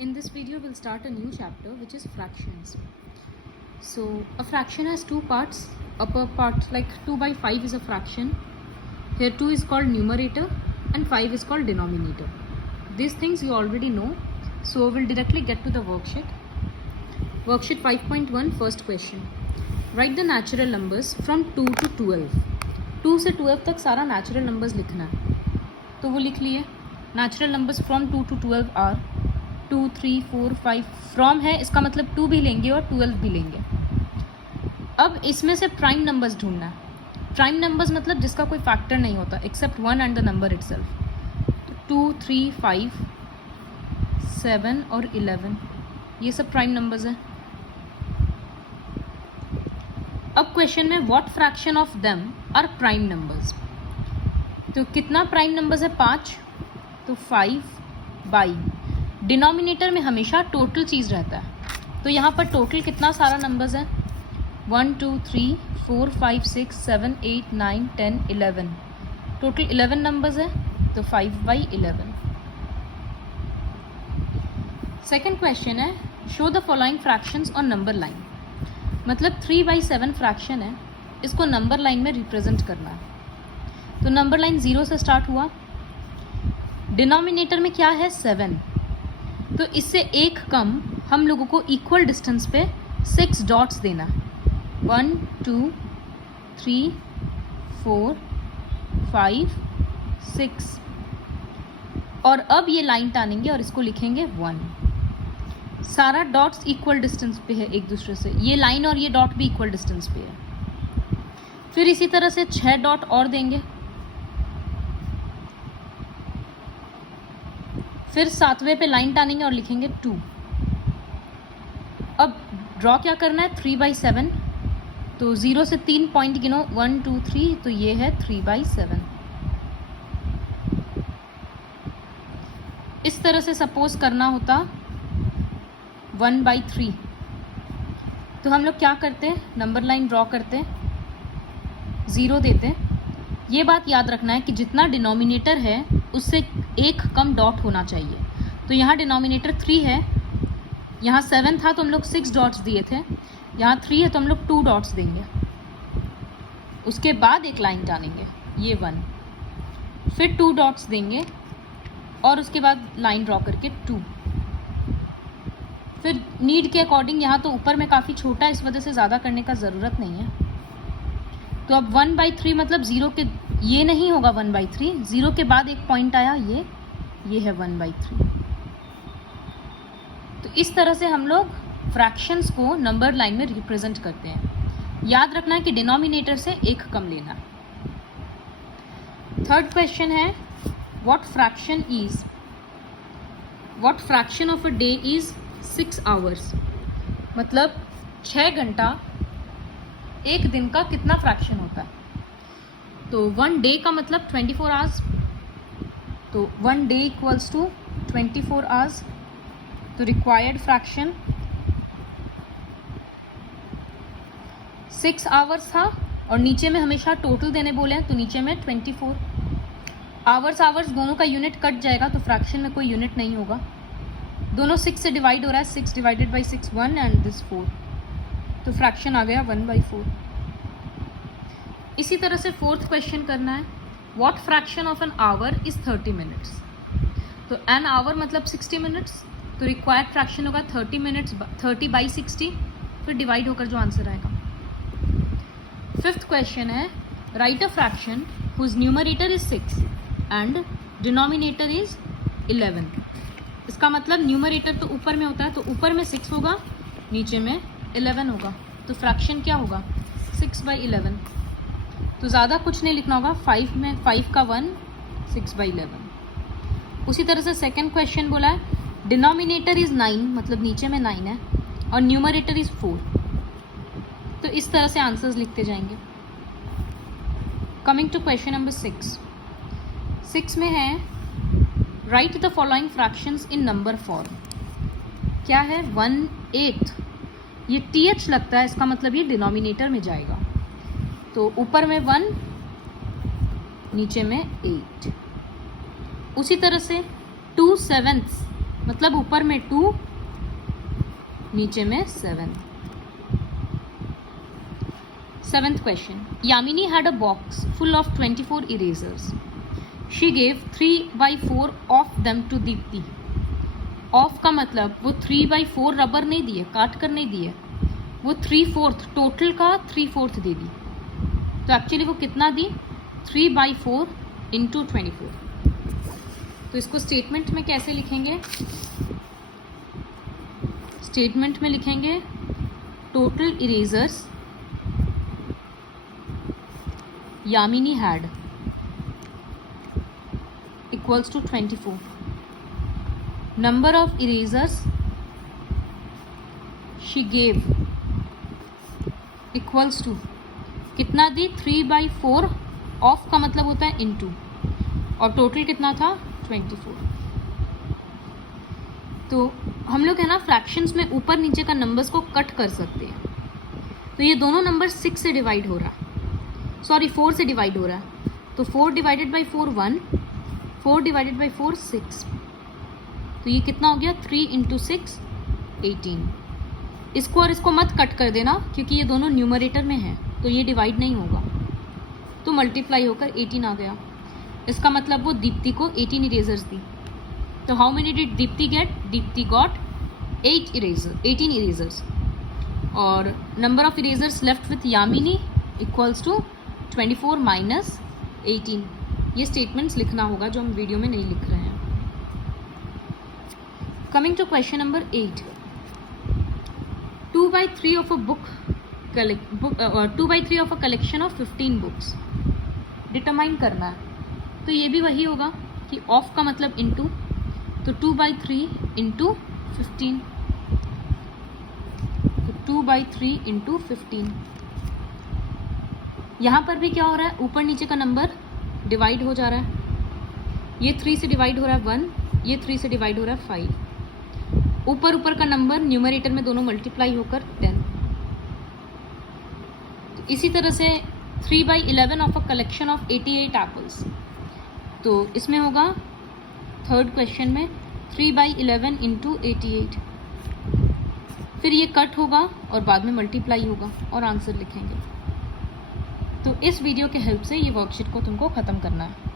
In this video, we'll start a new chapter, which is fractions. So a fraction has two parts. Upper part, like 2 by 5 is a fraction. Here 2 is called numerator and 5 is called denominator. These things you already know. So we'll directly get to the worksheet. Worksheet 5.1, first question. Write the natural numbers from 2 to 12. 2 से 12 तक सारा natural numbers लिखना है. तो वो लिख लिए. Natural numbers from 2 to 12 are 2, 3, 4, 5. From है, इसका मतलब 2 भी लेंगे और 12 भी लेंगे. अब इसमें से प्राइम नंबर्स ढूंढना है. प्राइम नंबर्स मतलब जिसका कोई फैक्टर नहीं होता except 1 and the number itself. 2, 3, 5, 7 और 11, ये सब प्राइम नंबर्स हैं. अब क्वेश्चन में what fraction of them are prime numbers. तो कितना प्राइम नंबर्स है? 5. तो 5 बाई डिनोमिनेटर में हमेशा टोटल चीज़ रहता है. तो यहाँ पर टोटल कितना सारा नंबर्स है? 1, 2, 3, 4, 5, 6, 7, 8, 9, 10, 11. टोटल 11 नंबर्स है. तो 5 बाई 11. सेकेंड क्वेश्चन है, show the following fractions on number line. मतलब 3 बाई 7 फ्रैक्शन है, इसको नंबर लाइन में रिप्रेजेंट करना है. तो नंबर लाइन 0 से स्टार्ट हुआ. डिनोमिनेटर में क्या है? 7. तो इससे एक कम हम लोगों को इक्वल डिस्टेंस पे 6 डॉट्स देना. 1, 2, 3, 4, 5, 6. और अब ये लाइन टानेंगे और इसको लिखेंगे 1. सारा डॉट्स इक्वल डिस्टेंस पे है एक दूसरे से. ये लाइन और ये डॉट भी इक्वल डिस्टेंस पे है. फिर इसी तरह से 6 डॉट और देंगे. फिर 7वें पे लाइन टानेंगे और लिखेंगे 2. अब ड्रॉ क्या करना है? 3 बाई 7. तो 0 से 3 पॉइंट गिनो. 1, 2, 3. तो ये है 3 बाई 7. इस तरह से सपोज करना होता 1 बाई 3. तो हम लोग क्या करते हैं? नंबर लाइन ड्रॉ करते हैं, 0 देते हैं. ये बात याद रखना है कि जितना डिनोमिनेटर है उससे एक कम डॉट होना चाहिए. तो यहाँ डिनोमिनेटर 3 है, यहाँ 7 था तो हम लोग 6 डॉट्स दिए थे. यहाँ 3 है तो हम लोग 2 डॉट्स देंगे. उसके बाद एक लाइन टानेंगे, ये 1. फिर 2 डॉट्स देंगे और उसके बाद लाइन ड्रॉ करके 2. फिर नीड के अकॉर्डिंग, यहाँ तो ऊपर में काफ़ी छोटा है इस वजह से ज़्यादा करने का ज़रूरत नहीं है. तो अब 1 बाई 3 मतलब 0 के, ये नहीं होगा 1 बाई 3. 0 के बाद एक पॉइंट आया, ये है 1 बाई 3. तो इस तरह से हम लोग फ्रैक्शंस को नंबर लाइन में रिप्रेजेंट करते हैं. याद रखना है कि डिनोमिनेटर से एक कम लेना. थर्ड क्वेश्चन है, what fraction of a day is 6 hours. मतलब 6 घंटा एक दिन का कितना फ्रैक्शन होता है? तो 1 डे का मतलब 24 आवर्स. तो 1 डे इक्वल्स टू 24 आवर्स. तो रिक्वायर्ड फ्रैक्शन 6 आवर्स था और नीचे में हमेशा टोटल देने बोले हैं तो नीचे में 24. आवर्स दोनों का यूनिट कट जाएगा तो फ्रैक्शन में कोई यूनिट नहीं होगा. दोनों 6 से डिवाइड हो रहा है. 6 डिवाइडेड बाई 6 1 एंड दिस 4. तो फ्रैक्शन आ गया 1 बाई 4. इसी तरह से फोर्थ क्वेश्चन करना है, what fraction of an hour is 30 minutes. तो एन आवर मतलब 60 मिनट्स. तो रिक्वायर्ड फ्रैक्शन होगा 30 मिनट्स 30 बाई 60. फिर डिवाइड होकर जो आंसर आएगा. फिफ्थ क्वेश्चन है, write a fraction whose numerator is 6 and denominator is 11. इसका मतलब न्यूमरेटर तो ऊपर में होता है तो ऊपर में 6 होगा, नीचे में 11 होगा. तो फ्रैक्शन क्या होगा? 6 बाई 11. तो ज़्यादा कुछ नहीं लिखना होगा. 5 में 5 का 1, 6 बाई 11. उसी तरह से सेकेंड क्वेश्चन बोला है, डिनोमिनेटर इज़ 9 मतलब नीचे में 9 है और न्यूमरेटर इज़ 4. तो इस तरह से आंसर्स लिखते जाएंगे. कमिंग टू क्वेश्चन नंबर 6 में है, right the following fractions in number form. क्या है? 1/8. ये TH लगता है, इसका मतलब ये डिनोमिनेटर में जाएगा. तो ऊपर में 1, नीचे में 8. उसी तरह से 2/7 मतलब ऊपर में 2, नीचे में 7. 7th question. Yamini had a box full of 24 erasers. She gave 3/4 of them to Deepti. Of का मतलब वो 3/4 रबर नहीं दिए, काट कर नहीं दिए, वो 3/4 टोटल का 3/4 दे दी. तो एक्चुअली वो कितना दी? 3/4 इंटू 24. तो इसको स्टेटमेंट में कैसे लिखेंगे? स्टेटमेंट में लिखेंगे total erasers Yamini had equals to 24. Number of erasers she gave equals to कितना दी? 3/4. ऑफ का मतलब होता है इनटू, और टोटल कितना था? 24. तो हम लोग है ना फ्रैक्शंस में ऊपर नीचे का नंबर्स को कट कर सकते हैं. तो ये दोनों नंबर 6 से डिवाइड हो रहा है, सॉरी 4 से डिवाइड हो रहा है. तो 4 डिवाइडेड बाई 4 1, 4 डिवाइडेड बाई 4 6. तो ये कितना हो गया? 3 इंटू 6 18. इसको और इसको मत कट कर देना क्योंकि ये दोनों न्यूमरेटर में हैं, तो ये डिवाइड नहीं होगा, तो मल्टीप्लाई होकर 18 आ गया. इसका मतलब वो दीप्ति को 18 इरेजर्स दी. तो how many did Deepti get? Deepti got 18 erasers. और number of erasers left with Yamini equals to 24 minus 18. ये स्टेटमेंट्स लिखना होगा जो हम वीडियो में नहीं लिख रहे हैं. Coming to question number 8. 2/3 of a book 2/3 of a collection of 15 books. Determine करना है. तो ये भी वही होगा कि ऑफ का मतलब इनटू, तो 2/3 इंटू 15. तो 2/3 इंटू 15. यहाँ पर भी क्या हो रहा है? ऊपर नीचे का नंबर डिवाइड हो जा रहा है. ये 3 से डिवाइड हो रहा है 1, ये 3 से डिवाइड हो रहा है 5. ऊपर का नंबर न्यूमरेटर में दोनों मल्टीप्लाई होकर 10. तो इसी तरह से 3/11 of a collection of 88 apples. तो इसमें होगा थर्ड क्वेश्चन में 3/11 इंटू 88. फिर ये कट होगा और बाद में मल्टीप्लाई होगा और आंसर लिखेंगे. तो इस वीडियो के हेल्प से ये वर्कशीट को तुमको ख़त्म करना है.